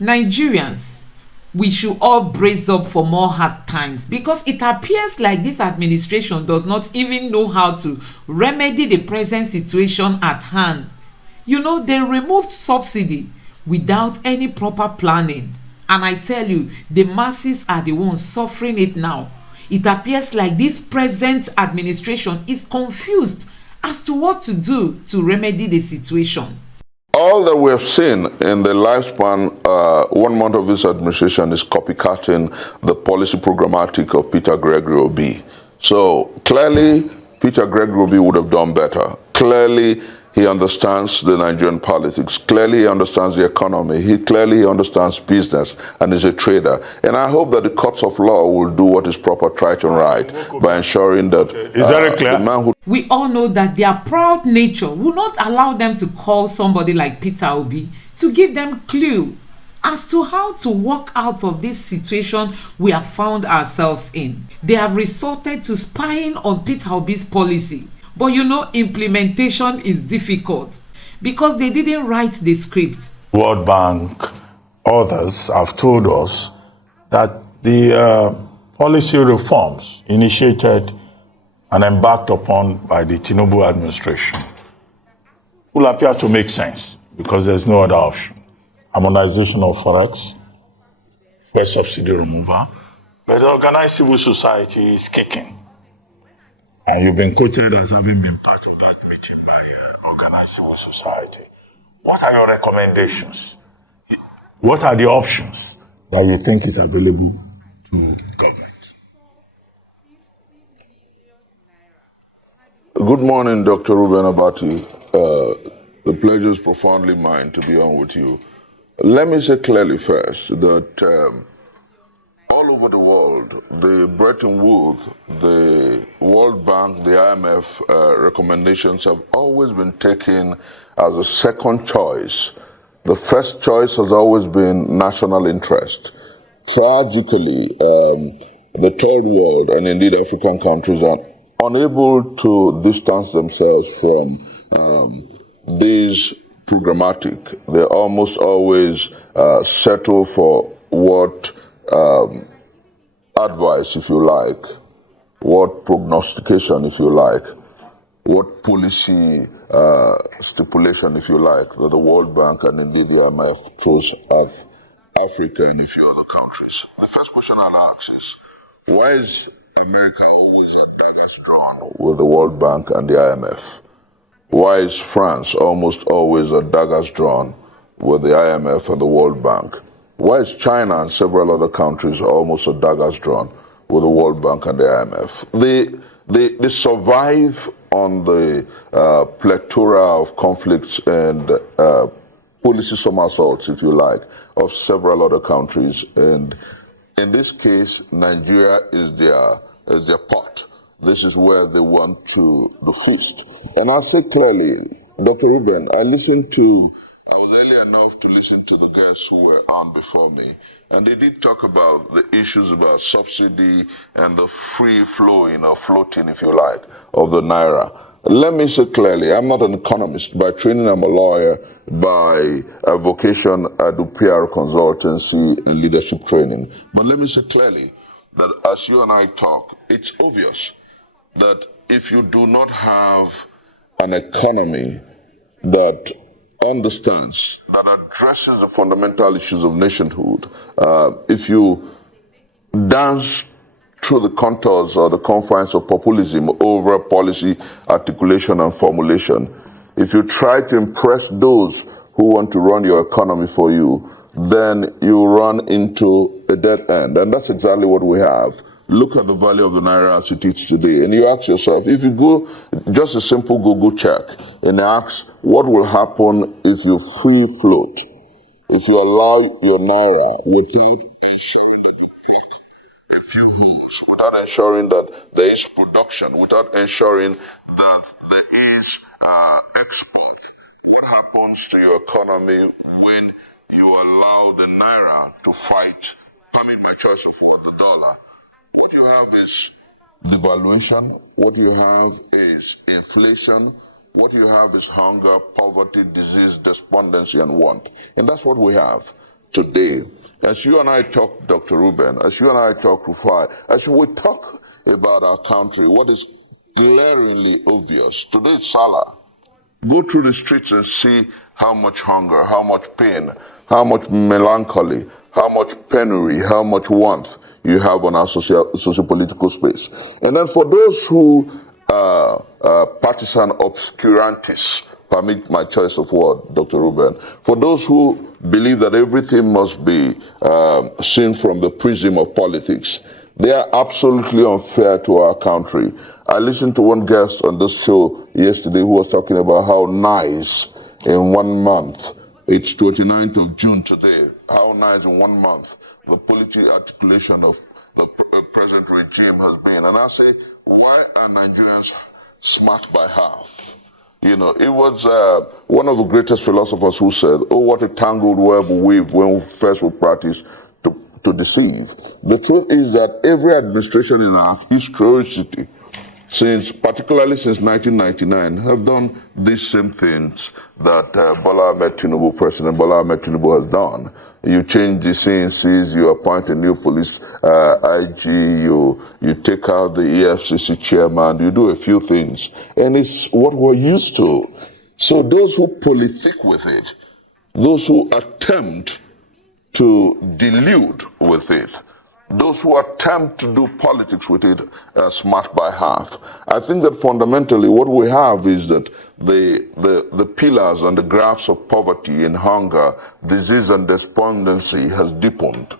Nigerians, we should all brace up for more hard times, because it appears like this administration does not even know how to remedy the present situation at hand. They removed subsidy without any proper planning, and I tell you, the masses are the ones suffering it now. It appears like this present administration is confused as to what to do to remedy the situation. All that we have seen in the lifespan, 1 month of this administration, is copycatting the policy programmatic of Peter Obi. So clearly, Peter Obi would have done better. Clearly, he understands the Nigerian politics. Clearly, he understands the economy. Clearly he understands business and is a trader. And I hope that the courts of law will do what is proper, right, and right by ensuring that is that clear? The man who... We all know that their proud nature will not allow them to call somebody like Peter Obi to give them clue as to how to walk out of this situation we have found ourselves in. They have resorted to spying on Peter Obi's policy. But implementation is difficult because they didn't write the script. World Bank, others have told us that the policy reforms initiated and embarked upon by the Tinubu administration will appear to make sense because there's no other option. Harmonization of forex, fuel subsidy removal, but the organized civil society is kicking. And you've been quoted as having been part of that meeting by organized civil society. What are your recommendations? What are the options that you think is available to government? Good morning, Dr. Ruben Abati. The pleasure is profoundly mine to be on with you. Let me say clearly first that all over the world, the Bretton Woods, the World Bank, the IMF recommendations have always been taken as a second choice. The first choice has always been national interest. Tragically, the third world, and indeed African countries, are unable to distance themselves from these programmatic. They almost always settle for what advice, if you like, what prognostication, if you like, what policy stipulation, if you like, that the World Bank and indeed the IMF throws at Africa and a few other countries. The first question I'll ask is, why is America always at daggers drawn with the World Bank and the IMF? Why is France almost always at daggers drawn with the IMF and the World Bank? Why is China and several other countries almost at daggers drawn with the World Bank and the IMF? They survive on the plethora of conflicts and policy somersaults, if you like, of several other countries. And in this case, Nigeria is their pot. This is where they want to feast. And I say clearly, Dr. Ruben, I was early enough to listen to the guests who were on before me, and they did talk about the issues about subsidy and the free flowing or floating, if you like, of the naira. Let me say clearly, I'm not an economist. By training, I'm a lawyer. By vocation, I do PR consultancy and leadership training. But let me say clearly that as you and I talk, it's obvious that if you do not have an economy that understands, that addresses the fundamental issues of nationhood, if you dance through the contours or the confines of populism over policy articulation and formulation, if you try to impress those who want to run your economy for you, then you run into a dead end. And that's exactly what we have. Look at the value of the naira as it is today, and you ask yourself, if you go just a simple Google check and ask what will happen if you free float, if you allow your naira without ensuring that you plug a few holes, without ensuring that there is production, without ensuring that there is export, what happens to your economy when you allow the naira to fight, my choice of word, the dollar? What you have is devaluation, what you have is inflation, what you have is hunger, poverty, disease, despondency, and want. And that's what we have. today, as you and I talk, Dr. Ruben, as you and I talk, Rufai, as we talk about our country, what is glaringly obvious, today is Salah. Go through the streets and see how much hunger, how much pain, how much melancholy, how much penury, how much warmth you have on our socio-political space. And then for those who partisan obscurantists, permit my choice of word, Dr. Ruben, for those who believe that everything must be seen from the prism of politics, they are absolutely unfair to our country. I listened to one guest on this show yesterday who was talking about how nice in 1 month, it's 29th of June today, how nice in 1 month the political articulation of the present regime has been. And I say, why are Nigerians smart by half? You know, it was one of the greatest philosophers who said, oh, what a tangled web we weave when we first would practice to deceive. The truth is that every administration in our historicity, particularly since 1999, have done these same things that President Bola Ahmed Tinubu has done. You change the CNCs, you appoint a new police IG, you take out the EFCC chairman, you do a few things. And it's what we're used to. So those who politic with it, those who attempt to delude with it, those who attempt to do politics with it are smart by half. I think that fundamentally what we have is that the pillars and the graphs of poverty and hunger, disease and despondency has deepened.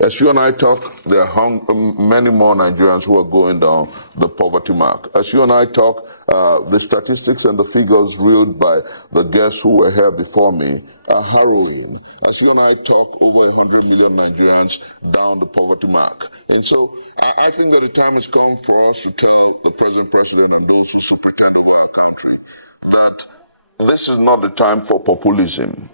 As you and I talk, there are many more Nigerians who are going down the poverty mark. As you and I talk, the statistics and the figures revealed by the guests who were here before me are harrowing. As you and I talk, over 100 million Nigerians down the poverty mark. And so I think that the time has come for us to tell the present president and those who should pretend to our country that this is not the time for populism.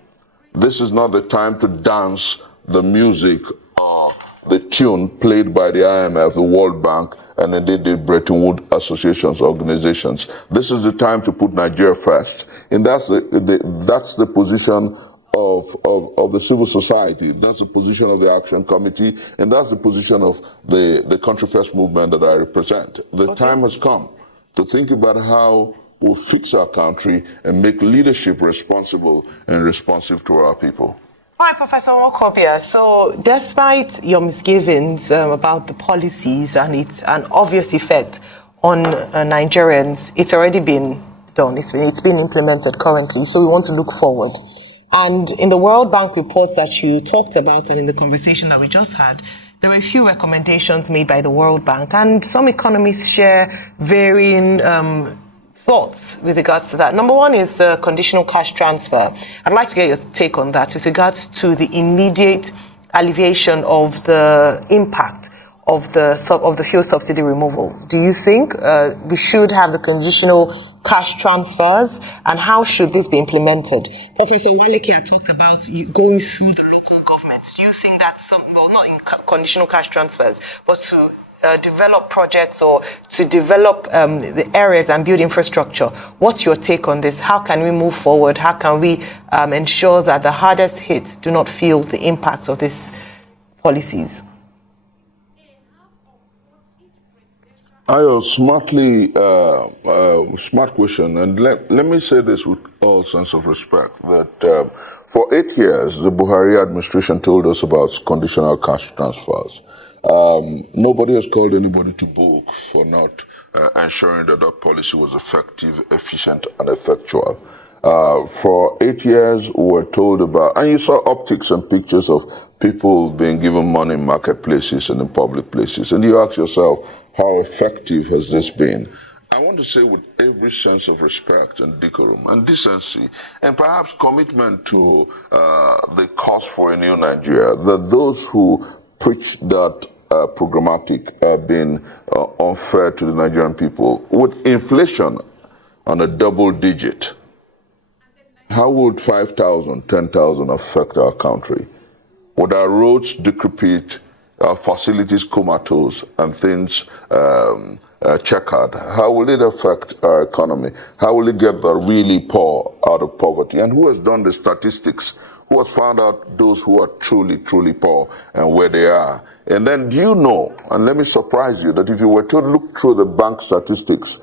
This is not the time to dance the music or the tune played by the IMF, the World Bank, and indeed the Bretton Woods associations, organizations. This is the time to put Nigeria first. And that's the position of the civil society. That's the position of the Action Committee, and that's the position of the Country First movement that I represent. The time has come to think about how we'll fix our country and make leadership responsible and responsive to our people. Hi, Professor Nwokobia. So, despite your misgivings about the policies and its an obvious effect on Nigerians, it's already been done. It's been implemented currently. So, we want to look forward. And in the World Bank reports that you talked about and in the conversation that we just had, there were a few recommendations made by the World Bank, and some economists share varying thoughts with regards to that. Number one is the conditional cash transfer. I'd like to get your take on that with regards to the immediate alleviation of the impact of the fuel subsidy removal. Do you think we should have the conditional cash transfers, and how should this be implemented? Professor Waleke talked about going through the local governments. Do you think that's not in conditional cash transfers, but to develop projects or to develop the areas and build infrastructure? What's your take on this? How can we move forward? How can we ensure that the hardest hit do not feel the impact of these policies? Ayo, smart question. And let me say this with all sense of respect, that for 8 years, the Buhari administration told us about conditional cash transfers. Nobody has called anybody to book for not ensuring that that policy was effective, efficient, and effectual. For 8 years, we were told about, and you saw optics and pictures of people being given money in marketplaces and in public places, and you ask yourself, how effective has this been? I want to say with every sense of respect and decorum and decency, and perhaps commitment to the cause for a new Nigeria, that those who preach that programmatic have been unfair to the Nigerian people. With inflation on a double digit, how would 5,000, 10,000 affect our country? Would our roads decrepit, our facilities comatose, and things checkered? How will it affect our economy? How will it get the really poor out of poverty? And who has done the statistics who has found out those who are truly, truly poor and where they are. And then do you know, and let me surprise you, that if you were to look through the bank statistics,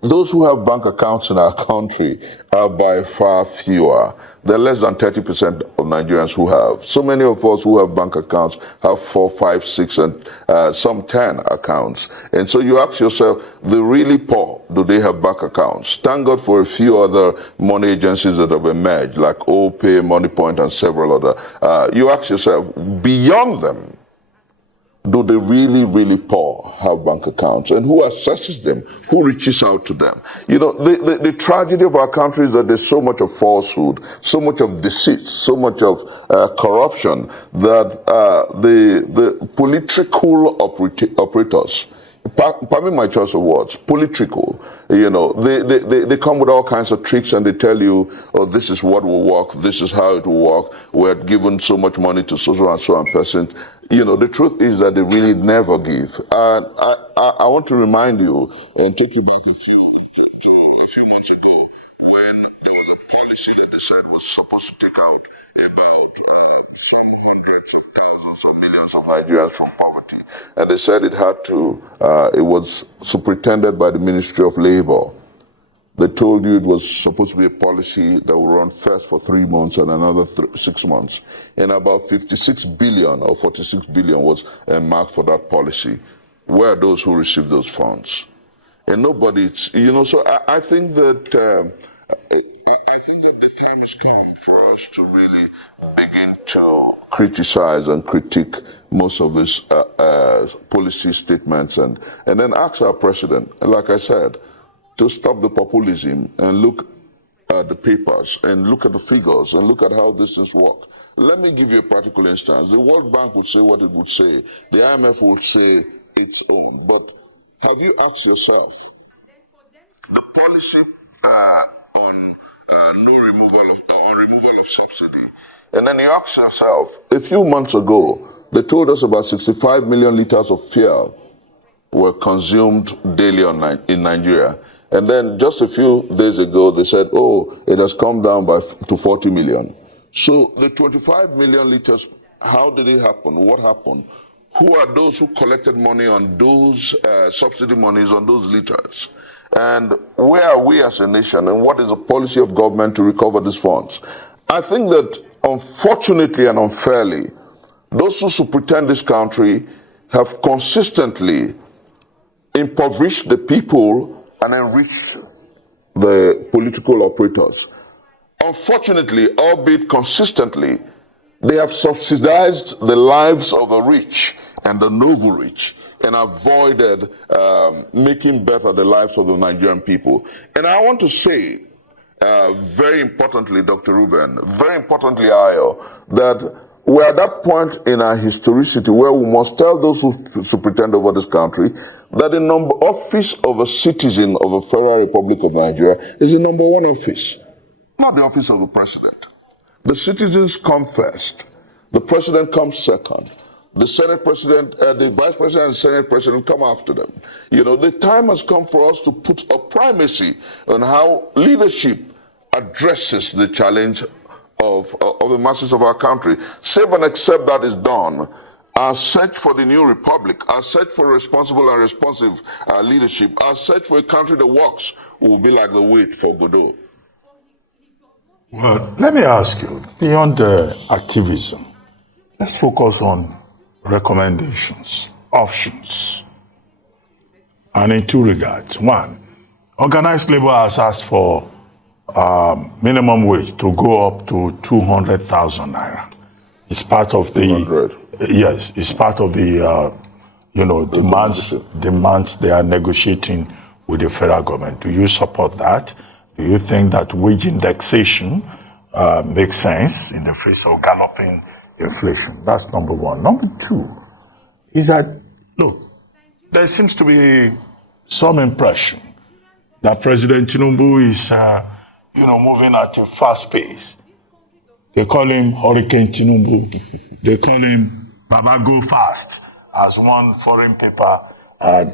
those who have bank accounts in our country are by far fewer. There are less than 30% of Nigerians who have. So many of us who have bank accounts have 4, 5, 6, and some 10 accounts. And so you ask yourself, the really poor, do they have bank accounts? Thank God for a few other money agencies that have emerged, like OPay, MoneyPoint, and several other. You ask yourself, beyond them, do the really, really poor have bank accounts? And who assesses them? Who reaches out to them? You know, the tragedy of our country is that there's so much of falsehood, so much of deceit, so much of corruption that the political operators, pardon my choice of words, political, you know, they come with all kinds of tricks and they tell you, oh, this is what will work, this is how it will work, we're given so much money to so and so and person. You know, the truth is that they really never give. I want to remind you and take you back a few months ago when there was a policy that they said was supposed to take out about some hundreds of thousands or millions of Nigerians from poverty. And they said it had to, it was superintended by the Ministry of Labor. They told you it was supposed to be a policy that would run first for 3 months and another 6 months. And about 56 billion or 46 billion was marked for that policy. Where are those who received those funds? And nobody, you know, so I think that the time has come for us to really begin to criticize and critique most of these policy statements and then ask our president, like I said, to stop the populism and look at the papers and look at the figures and look at how this is work. Let me give you a practical instance. The World Bank would say what it would say. The IMF would say its own. But have you asked yourself, the policy on removal of subsidy, and then you ask yourself, a few months ago, they told us about 65 million liters of fuel were consumed daily in Nigeria. And then just a few days ago, they said, oh, it has come down to 40 million. So the 25 million liters, how did it happen? What happened? Who are those who collected money on those subsidy monies on those liters? And where are we as a nation? And what is the policy of government to recover these funds? I think that unfortunately and unfairly, those who superintend this country have consistently impoverished the people and enrich the political operators. Unfortunately, albeit consistently, they have subsidized the lives of the rich and the noble rich and avoided making better the lives of the Nigerian people. And I want to say, very importantly, Dr. Ruben, very importantly, Ayo, that we're at that point in our historicity where we must tell those who superintend over this country that the office of a citizen of the Federal Republic of Nigeria is the number one office, not the office of the president. The citizens come first. The president comes second. The Senate president, the vice president and Senate president come after them. You know, the time has come for us to put a primacy on how leadership addresses the challenge of the masses of our country. Save and except that is done, our search for the new republic, our search for responsible and responsive leadership, our search for a country that works will be like the wait for Godot. Well, let me ask you, beyond activism, let's focus on recommendations, options, and in two regards. One, organized labor has asked for minimum wage to go up to 200,000 naira. It's part of the 200. Yes, it's part of the demands they are negotiating with the federal government. Do you support that? Do you think that wage indexation makes sense in the face of galloping inflation? That's number one. Number two is that, look, there seems to be some impression that President Tinubu is moving at a fast pace. They call him Hurricane Tinubu. They call him Baba Go Fast, as one foreign paper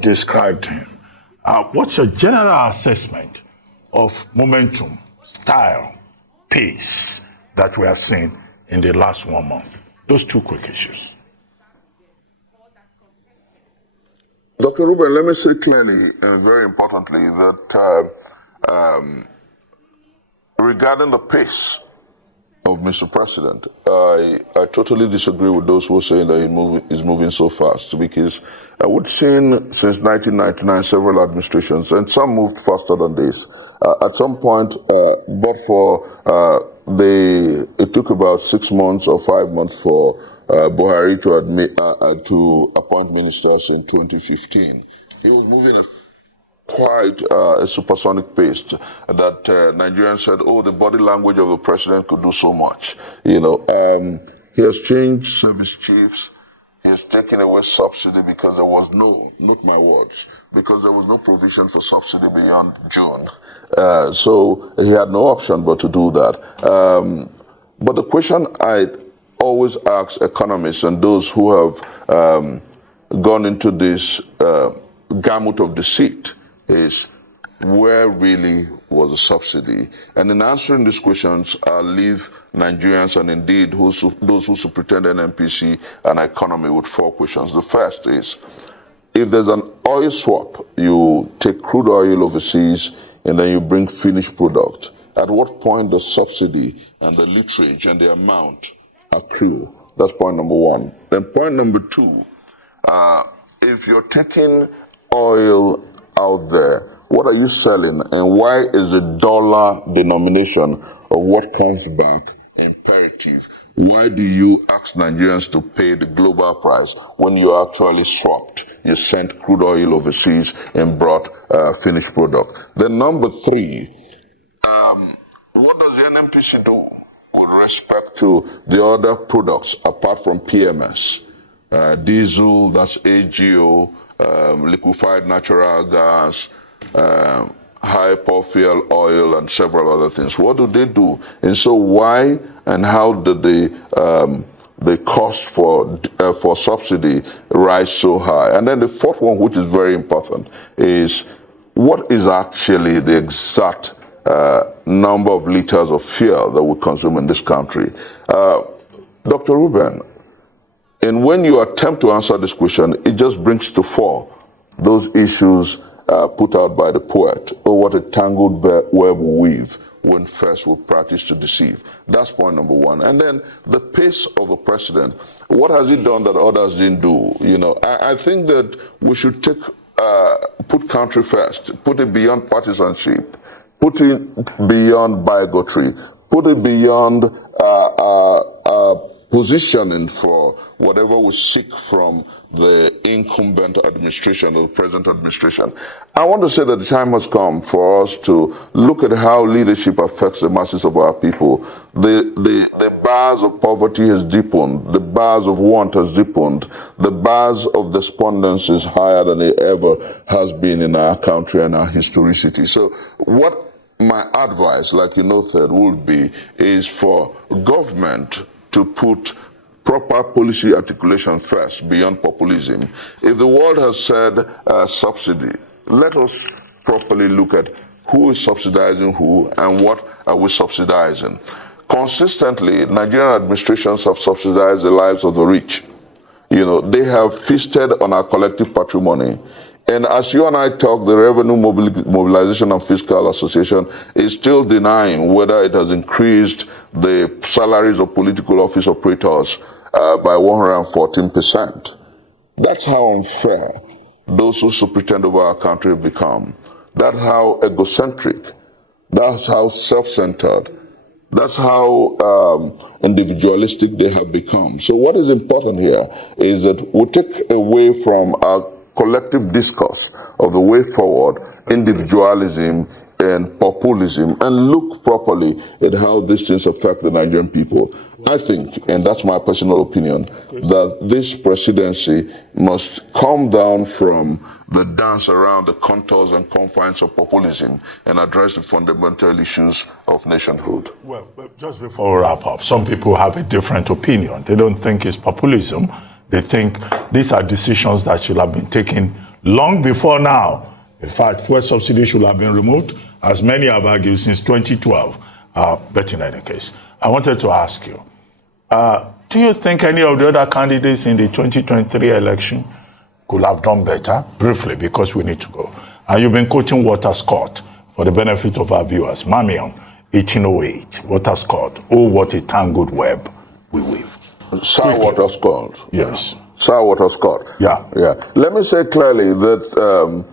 described him. What's your general assessment of momentum, style, pace, that we have seen in the last 1 month? Those two quick issues. Dr. Ruben, let me say clearly, very importantly, that regarding the pace of Mr. President, I totally disagree with those who are saying that he's moving so fast, because we've seen since 1999 several administrations, and some moved faster than this. At some point, but for it took about 6 months or 5 months for Buhari to appoint ministers in 2015. He was moving at quite a supersonic pace that Nigerians said, oh, the body language of the president could do so much. He has changed service chiefs. He has taken away subsidy because there was no, not my words, because there was no provision for subsidy beyond June. So he had no option but to do that. But the question I always ask economists and those who have gone into this gamut of deceit is, where really was the subsidy? And in answering these questions, I'll leave Nigerians and indeed those who superintend NNPC and economy with 4 questions. The first is, if there's an oil swap, you take crude oil overseas and then you bring finished product, at what point does subsidy and the literage and the amount accrue? That's point number 1. Then point number 2, if you're taking oil out there, what are you selling, and why is the dollar denomination of what comes back imperative? Why do you ask Nigerians to pay the global price when you actually swapped? You sent crude oil overseas and brought finished product. Then number 3, what does the NNPC do with respect to the other products apart from PMS? Diesel, that's AGO, liquefied natural gas, high fuel oil, and several other things. What do they do? And so why and how did the cost for subsidy rise so high? And then the 4th one, which is very important, is what is actually the exact number of liters of fuel that we consume in this country? Dr. Ruben, and when you attempt to answer this question, it just brings to fore those issues put out by the poet. Oh, what a tangled web we weave when first we practice to deceive. That's point number 1. And then the pace of the president. What has he done that others didn't do? I think that we should put country first, put it beyond partisanship, put it beyond bigotry, put it beyond positioning for whatever we seek from the incumbent administration or the present administration. I want to say that the time has come for us to look at how leadership affects the masses of our people. The bars of poverty has deepened. The bars of want has deepened. The bars of despondency is higher than it ever has been in our country and our historicity. So what my advice, like you noted, would be is for government to put proper policy articulation first, beyond populism. If the world has said subsidy, let us properly look at who is subsidizing who and what are we subsidizing. Consistently, Nigerian administrations have subsidized the lives of the rich. They have feasted on our collective patrimony. And as you and I talk, the Revenue Mobilization and Fiscal Association is still denying whether it has increased the salaries of political office operators by 114%. That's how unfair those who pretend over our country have become. That's how egocentric. That's how self-centered. That's how individualistic they have become. So what is important here is that we take away from our collective discourse of the way forward, individualism and populism, and look properly at how these things affect the Nigerian people. I think, and that's my personal opinion, that this presidency must come down from the dance around the contours and confines of populism and address the fundamental issues of nationhood. Well, just before we wrap up, some people have a different opinion. They don't think it's populism. They think these are decisions that should have been taken long before now. In fact, fuel subsidy should have been removed, as many have argued, since 2012. But in any case, I wanted to ask you, do you think any of the other candidates in the 2023 election could have done better? Briefly, because we need to go. And you've been quoting Walter Scott for the benefit of our viewers. Mamion, 1808, Walter Scott. Oh, what a tangled web we weave. Sir Walter Scott. Yes. Sir Walter Scott. Yeah. Yeah. Let me say clearly that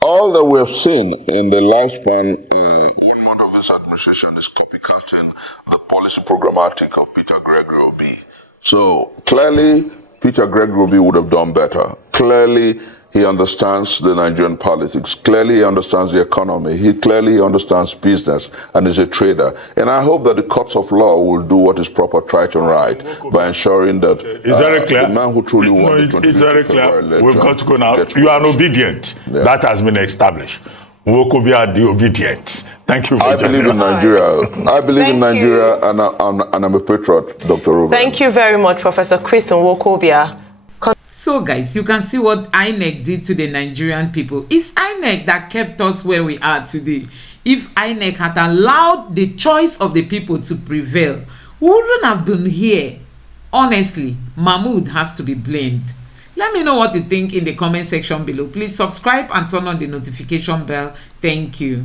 all that we have seen in the lifespan, 1 month of this administration is copycatting the policy programmatic of Peter Obi. So clearly, Peter Obi would have done better. Clearly, he understands the Nigerian politics. Clearly, he understands the economy. He clearly understands business and is a trader. And I hope that the courts of law will do what is proper, right and right, by ensuring that It's very clear. the man who truly won the 25th it's very clear. February We've got to go now. gets You are released. obedient. Yeah. That has been established. Wokobia the obedient. Thank you for I joining believe in us. Nigeria. I believe in Thank you. Nigeria, and I'm a patriot, Dr. Ruben. Thank you very much, Professor Chris Nwokobia. So guys, you can see what INEC did to the Nigerian people. It's INEC that kept us where we are today. If INEC had allowed the choice of the people to prevail, we wouldn't have been here. Honestly, Mahmood has to be blamed. Let me know what you think in the comment section below. Please subscribe and turn on the notification bell. Thank you.